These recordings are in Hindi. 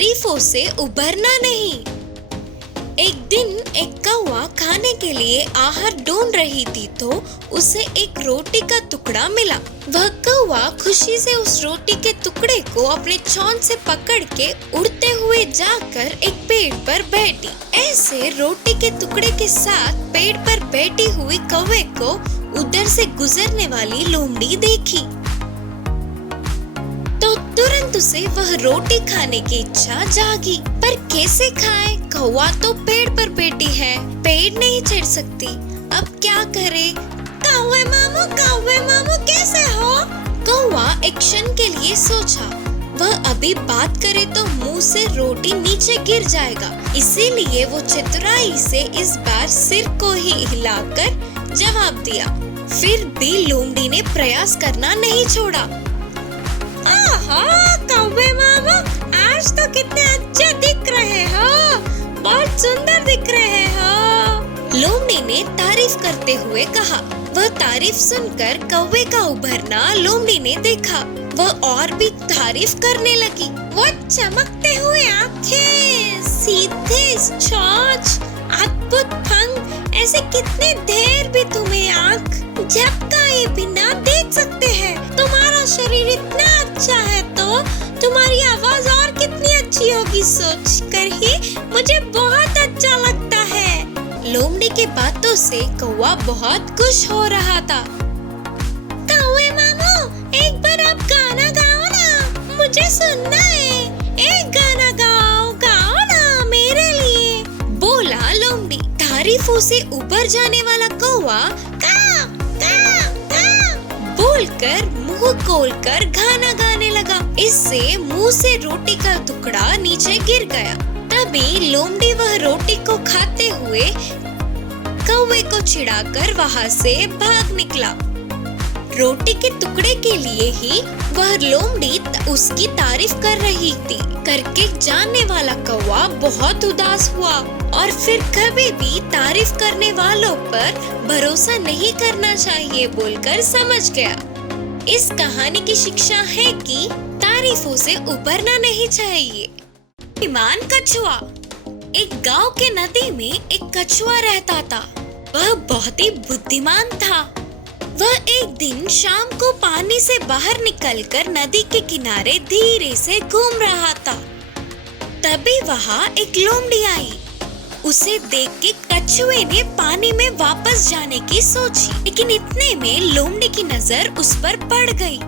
तारीफों से उबरना नहीं। एक दिन एक कौवा खाने के लिए आहार ढूंढ रही थी तो उसे एक रोटी का टुकड़ा मिला। वह कौवा खुशी से उस रोटी के टुकड़े को अपने चोंच से पकड़ के उड़ते हुए जाकर एक पेड़ पर बैठी। ऐसे रोटी के टुकड़े के साथ पेड़ पर बैठी हुई कौवे को उधर से गुजरने वाली लोमड़ी देखी तो तुरंत उसे वह रोटी खाने की इच्छा जागी। पर कैसे खाए? कौवा तो पेड़ पर बैठी है, पेड़ नहीं चढ़ सकती। अब क्या करे? कौवे मामू कैसे हो? कौवा एक क्षण के लिए सोचा, वह अभी बात करे तो मुंह से रोटी नीचे गिर जाएगा। इसीलिए वो चतुराई से इस बार सिर को ही हिलाकर जवाब दिया। फिर भी लोमड़ी ने प्रयास करना नहीं छोड़ा। कौवे मामू, आज तो कितने अच्छे दिख रहे हो, बहुत सुंदर दिख रहे हो। लोमड़ी ने तारीफ करते हुए कहा। वह तारीफ सुनकर कौवे का उभरना लोमड़ी ने देखा। वह और भी तारीफ करने लगी। वो चमकते हुए आँखें, सीधे चोंच, अद्भुत पंख, ऐसे कितने ढेर भी तुम्हें आँख झपकाए बिना देख सकते हैं। तुम्हारा शरीर इतना अच्छा है तो तुम्हारी आवाज और कितनी अच्छी होगी, सोच कर ही मुझे बहुत अच्छा लगता है। लोमड़ी की बातों से कौवा बहुत खुश हो रहा था। कौवे मामू, एक बार आप गाना गाओ ना, मुझे सुनना है। एक गाना गाओ ना मेरे लिए, बोला लोमड़ी। तारीफों से ऊपर जाने वाला कौवा बोलकर मुंह खोलकर गाना गाने लगा। इससे मुंह से रोटी का टुकड़ा नीचे गिर गया। तभी लोमड़ी वह रोटी को खाते हुए कौवे को चिढ़ाकर वहां से भाग निकला। रोटी के टुकड़े के लिए ही वह लोमड़ी उसकी तारीफ कर रही थी। करके जानने वाला कौवा बहुत उदास हुआ और फिर कभी भी तारीफ करने वालों पर भरोसा नहीं करना चाहिए बोलकर समझ गया। इस कहानी की शिक्षा है कि तारीफों से उबरना नहीं चाहिए। बुद्धिमान कछुआ। एक गांव के नदी में एक कछुआ रहता था। वह बहुत ही बुद्धिमान था। वह एक दिन शाम को पानी से बाहर निकलकर नदी के किनारे धीरे से घूम रहा था। तभी वहाँ एक लोमड़ी आई। उसे देख के कछुए ने पानी में वापस जाने की सोची, लेकिन इतने में लोमड़ी की नजर उस पर पड़ गई।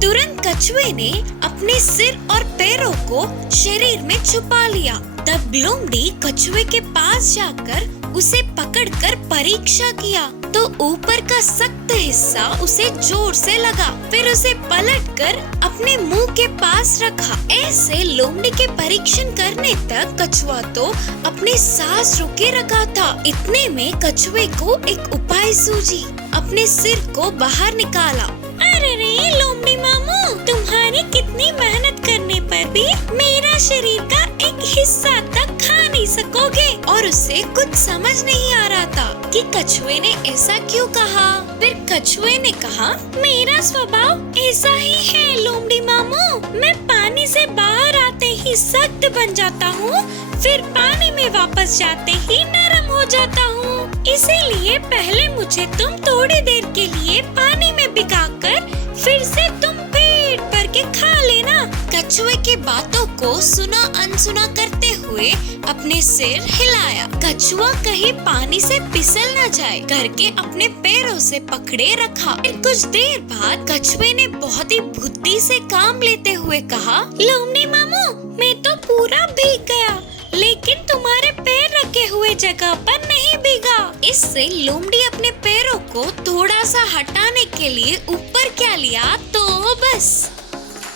तुरंत कछुए ने अपने सिर और पैरों को शरीर में छुपा लिया। तब लोमड़ी कछुए के पास जाकर उसे पकड़कर परीक्षा किया तो ऊपर का सख्त हिस्सा उसे जोर से लगा। फिर उसे पलटकर अपने मुंह के पास रखा। ऐसे लोमड़ी के परीक्षण करने तक कछुआ तो अपने सांस रोके रखा था। इतने में कछुए को एक उपाय सूझी। अपने सिर को बाहर निकाला। अरे रे लोमड़ी मामू, तुम्हारी कितनी मेहनत करने पर भी मेरा शरीर का एक हिस्सा तक खा नहीं सकोगे। और उसे कुछ समझ नहीं आ रहा था कि कछुए ने ऐसा क्यों कहा। फिर कछुए ने कहा, मेरा स्वभाव ऐसा ही है लोमड़ी मामू। मैं पानी से बाहर आते ही सख्त बन जाता हूँ, फिर पानी में वापस जाते ही नरम हो जाता हूँ। इसीलिए पहले मुझे तुम थोड़ी देर के लिए पानी में भिगाकर फिर से तुम पेट भर के खा लेना। कछुए की बातों को सुना अनसुना करते हुए अपने सिर हिलाया। कछुआ कहीं पानी से फिसल न जाए करके अपने पैरों से पकड़े रखा। फिर कुछ देर बाद कछुए ने बहुत ही बुद्धि से काम लेते हुए कहा, लोमड़ी मामू, मैं तो पूरा भीग गया, लेकिन तुम्हारे पैर रखे हुए जगह पर नहीं भीगा। इससे लोमड़ी अपने पैरों को थोड़ा सा हटाने के लिए ऊपर क्या लिया तो बस।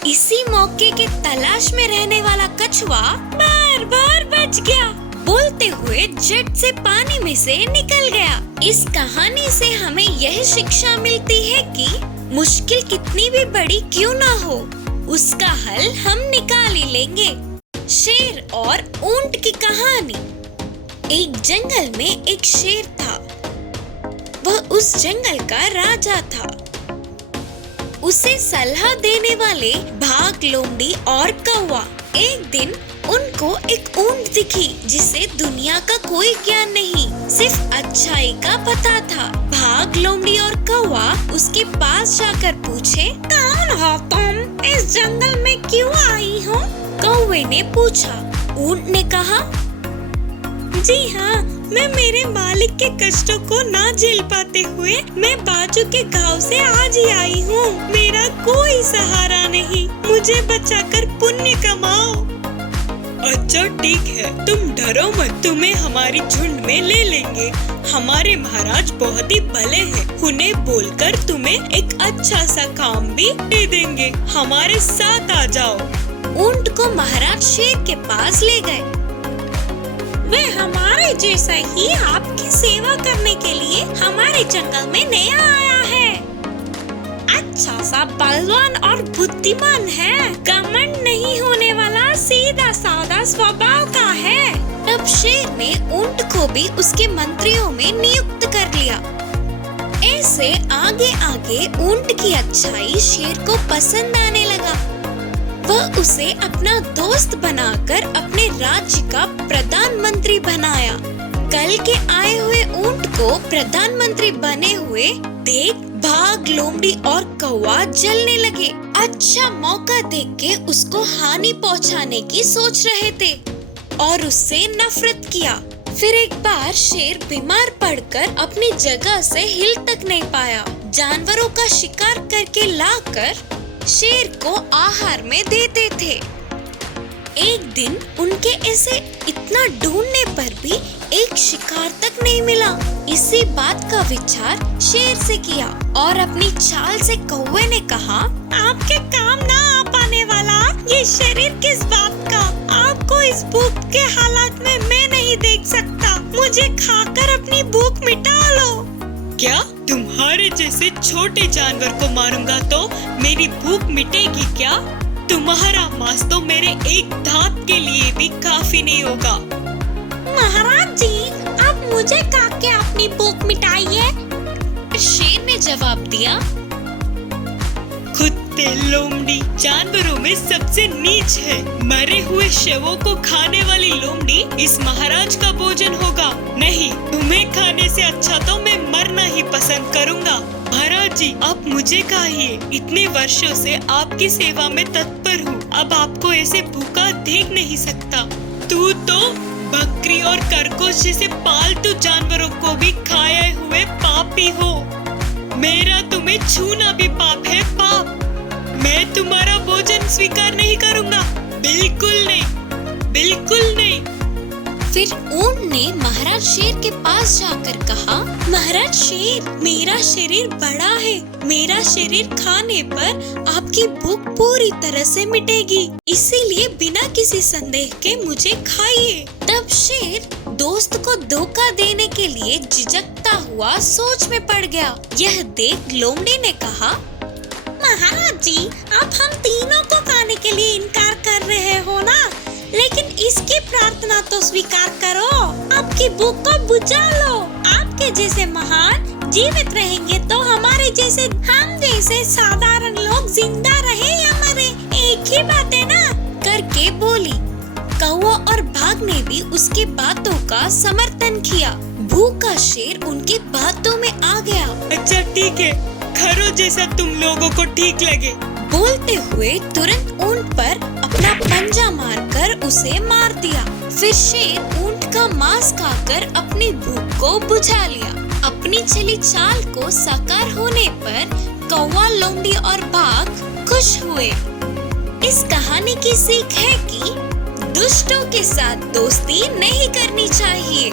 इसी मौके के तलाश में रहने वाला कछुआ बार बार बच गया। बोलते हुए झट से पानी में से निकल गया। इस कहानी से हमें यह शिक्षा मिलती है कि मुश्किल कितनी भी बड़ी क्यों ना हो, उसका हल हम निकाल ही लेंगे। शेर और ऊंट की कहानी। एक जंगल में एक शेर था। वह उस जंगल का राजा था। उसे सलाह देने वाले बाघ, लोमड़ी और कौवा एक दिन उनको एक ऊंट दिखी जिसे दुनिया का कोई ज्ञान नहीं, सिर्फ अच्छाई का पता था। भाग, लोमड़ी और कौवा उसके पास जाकर पूछे, कौन हो तुम? इस जंगल में क्यों आई हो? कौवे ने पूछा। ऊंट ने कहा, जी हाँ, मैं मेरे मालिक के कष्टों को ना झेल पाते हुए मैं बाजू के घाव से आज ही आई हूँ। मेरा कोई सहारा नहीं, मुझे बचाकर पुण्य कमाओ। अच्छा ठीक है, तुम डरो मत, तुम्हें हमारी झुंड में ले लेंगे। हमारे महाराज बहुत ही भले हैं, उन्हें बोलकर तुम्हें एक अच्छा सा काम भी दे देंगे। हमारे साथ आ जाओ। ऊंट को महाराज शेर के पास ले गए। वे हमारे जैसा ही आपकी सेवा करने के लिए हमारे जंगल में नया आया है। अच्छा सा बलवान और बुद्धिमान है, घमंड नहीं होने वाला, सीधा साधा स्वभाव का है। तब शेर ने ऊंट को भी उसके मंत्रियों में नियुक्त कर लिया। ऐसे आगे आगे ऊंट की अच्छाई शेर को पसंद आने लगा। वह उसे अपना दोस्त बनाकर अपने राज्य का प्रधानमंत्री बनाया। कल के आए हुए ऊंट को प्रधानमंत्री बने हुए देख भाग, लोमड़ी और कौवा जलने लगे। अच्छा मौका देख के उसको हानि पहुंचाने की सोच रहे थे और उससे नफरत किया। फिर एक बार शेर बीमार पड़कर अपनी जगह से हिल तक नहीं पाया। जानवरों का शिकार करके लाकर शेर को आहार में देते थे। एक दिन उनके ऐसे इतना ढूंढने पर भी एक शिकार तक नहीं मिला। इसी बात का विचार शेर से किया और अपनी चाल से कौवे ने कहा, आपके काम ना आ पाने वाला ये शरीर किस बात का? आपको इस भूख के हालात में मैं नहीं देख सकता। मुझे खाकर अपनी भूख मिटा लो। क्या तुम्हारे जैसे छोटे जानवर को मारूंगा तो मेरी भूख मिटेगी क्या? तुम्हारा मांस तो मेरे एक दांत के लिए भी काफी नहीं होगा। महाराज जी, आप मुझे खा के अपनी भूख मिटाइए। शेर ने जवाब दिया, कुत्ते, लोमड़ी जानवरों में सबसे नीच है। मरे हुए शवों को खाने वाली लोमड़ी इस महाराज का भोजन होगा। नहीं, तुम्हें खाने से अच्छा तो मैं मरना ही पसंद करूंगा। महाराज जी, आप मुझे खाइए। इतने वर्षों से आपकी सेवा में तत्पर हूँ, अब आपको ऐसे भूखा देख नहीं सकता। तू तो बकरी और खरगोश जैसे पालतू जानवरों को भी खाए हुए पापी हो। मेरा तुम्हें छूना भी पाप है, पाप। मैं तुम्हारा भोजन स्वीकार नहीं करूंगा, बिल्कुल नहीं, बिल्कुल नहीं। फिर ऊंट ने महाराज शेर के पास जाकर कहा, महाराज शेर, मेरा शरीर बड़ा है, मेरा शरीर खाने पर आपकी भूख पूरी तरह से मिटेगी, इसीलिए बिना किसी संदेह के मुझे खाइए। तब शेर दोस्त को धोखा देने के लिए झिझकता हुआ सोच में पड़ गया। यह देख लोमड़ी ने कहा, महाराज जी, आप हम तीनों को खाने के लिए इनकार कर रहे हो ना, लेकिन इसकी प्रार्थना तो स्वीकार करो, आपकी भूख को बुझा लो। आपके जैसे महान जीवित रहेंगे तो हमारे जैसे, हम जैसे साधारण लोग जिंदा रहे या मरे, एक ही बात है ना, करके बोली। कौवा और बाघ ने भी उसके बातों का समर्थन किया। भूखा शेर उनकी बातों में आ गया। अच्छा ठीक है, खरो जैसा तुम लोगों को ठीक लगे। बोलते हुए तुरंत ऊंट पर अपना पंजा मारकर उसे मार दिया। फिर शेर ऊंट का मांस खाकर अपनी भूख को बुझा लिया। अपनी चली चाल को साकार होने पर कौवा, लोमड़ी और बाघ खुश हुए। इस कहानी की सीख है कि दुष्टों के साथ दोस्ती नहीं करनी चाहिए।